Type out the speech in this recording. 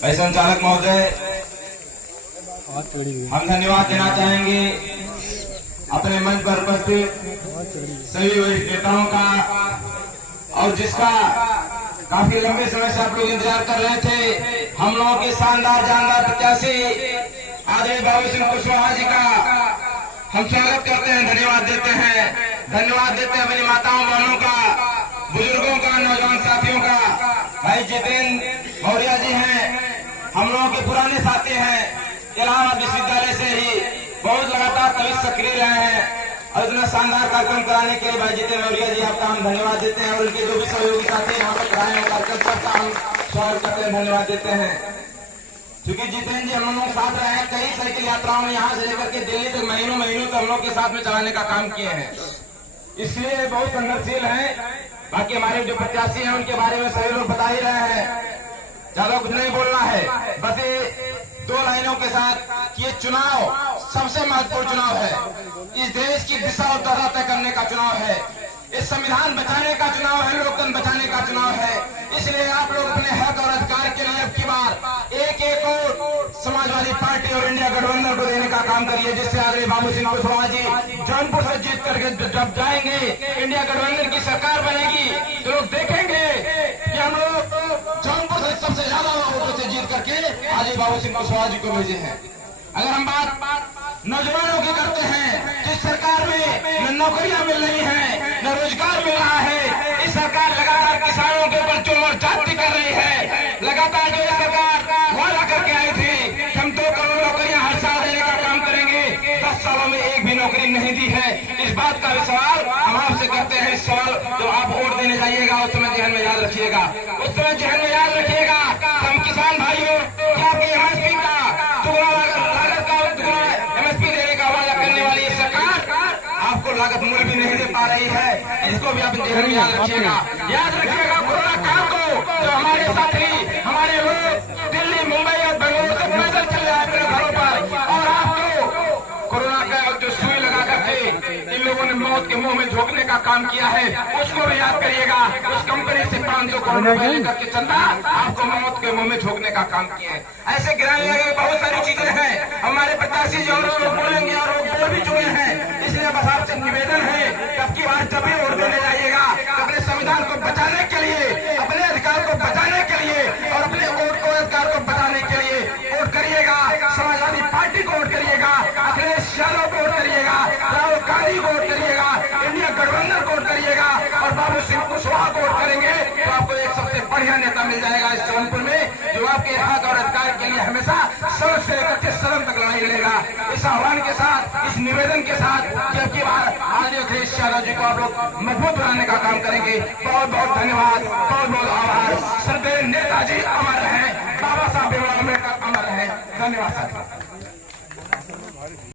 भाई संचालक महोदय, हम धन्यवाद देना चाहेंगे अपने मंच पर उपस्थित सभी वरिष्ठ नेताओं का, और जिसका काफी लंबे समय से आप लोग इंतजार कर रहे थे। हम लोगों के शानदार जानदार प्रत्याशी आदरणीय बाबू सिंह कुशवाहा जी का हम स्वागत करते हैं, धन्यवाद देते हैं अपनी माताओं बहनों का, बुजुर्गों का, नौजवान साथियों का। भाई जितेंद्र मौर्य जी हैं, हम लोगों के पुराने साथी हैं, इलाहाबाद विश्वविद्यालय से ही बहुत लगातार कभी सक्रिय रहे हैं, और इतना शानदार कार्यक्रम कराने के लिए भाई जितेंद्र मौर्य जी आपका हम धन्यवाद देते हैं, और उनके जो भी सहयोगी साथी यहाँ पर कराए कार्यक्रम सबका हम स्वागत करते हैं, धन्यवाद देते हैं। क्योंकि जितेंद्र जी हम लोग साथ रहे हैं, कई साइकिल यात्राओं में यहाँ से लेकर के दिल्ली तक महीनों तक हम लोग के साथ में चलाने का काम किए हैं, इसलिए बहुत संघर्षशील हैं। बाकी हमारे जो प्रत्याशी हैं उनके बारे में सभी लोग बता ही रहे हैं, ज्यादा कुछ नहीं बोलना है। बस ये 2 लाइनों के साथ कि ये चुनाव सबसे महत्वपूर्ण चुनाव है, इस देश की दिशा और दशा तय करने का चुनाव है, इस संविधान बचाने का चुनाव है, लोकतंत्र बचाने का चुनाव है। इसलिए आप लोग अपने हक और अधिकार के लिए अब की बार एक वोट समाजवादी पार्टी और इंडिया गठबंधन को देने का काम करिए, जिससे आदरणीय बाबू सिंह कुशवाहा जी जौनपुर से जीत करके जब जाएंगे, इंडिया गठबंधन की सरकार बनेगी, तो लोग देखेंगे कि हम लोग जौनपुर से सबसे ज्यादा वोटों से जीत करके आदरणीय बाबू सिंह कुशवाहा जी को भेजे हैं। अगर हम बात नौजवानों की करते हैं, जिस सरकार में न नौकरियां मिल रही हैं, न रोजगार मिल रहा है, इस सरकार लगातार किसानों के ऊपर जुल्म और जाति कर रही है। लगातार जो सरकार वादा करके आई थी कि हम 2 करोड़ नौकरियां हर साल देने का काम करेंगे, 10 सालों में एक भी नौकरी नहीं दी है। इस बात का सवाल हम आपसे करते हैं। इस सवाल जो आप वोट देने जाइएगा उस समय जहन में याद रखिएगा, उस समय जहन में याद रखिएगा हम किसान भाइयों क्या एमएसपी का आपको लागत मूल्य भी नहीं दे पा रही है, इसको भी आप जहन में याद रखिएगा। याद रखिएगा कोरोना काल को, जो हमारे साथी हमारे लोग दिल्ली, मुंबई और बेंगलुरु से पैदल चले आए अपने घरों पर, और आपको कोरोना का जो सुई लगा करके इन लोगों ने मौत के मुंह में झोंकने का काम किया है, उसको भी याद करिएगा। उस कंपनी से 500 करोड़ रुपए लेकर के चंदा आपको मौत के मुंह में झोंकने का काम किया है। ऐसे गिराने लगे बहुत सारी चीजें हैं, हमारे प्रत्याशी जो बोलेंगे और वो बोल भी चुके हैं। इसलिए बस आपसे निवेदन है कि अब की बार जब भी वोट देने जाइएगा, अपने संविधान को बचाने के लिए, अपने अधिकार को बचाने के लिए और अपने वोट को अधिकार को बचाने के लिए वोट करिएगा। समाजवादी पार्टी को वोट करिएगा, अखिलेश यादव को वोट करिएगा, राहुल गांधी को वोट करिएगा, इंडिया गठबंधन को वोट करिएगा, और बाबू सिंह कुशवाहा को वोट करेंगे तो आपको एक सबसे बढ़िया नेता मिल जाएगा इस जौनपुर में, जो आपके हक और अधिकार के लिए हमेशा सड़क से लेकर के सदन तक लड़ाई लड़ेगा। इस आह्वान के साथ, इस निवेदन के साथ कि अब की बार आदरणीय अखिलेश यादव जी को आप लोग मजबूत बनाने का काम करेंगे। बहुत बहुत धन्यवाद, बहुत बहुत आभार। श्रद्धेय नेताजी अमर हैं, बाबा साहब भीमराव अम्बेडकर अमर हैं। धन्यवाद साथी।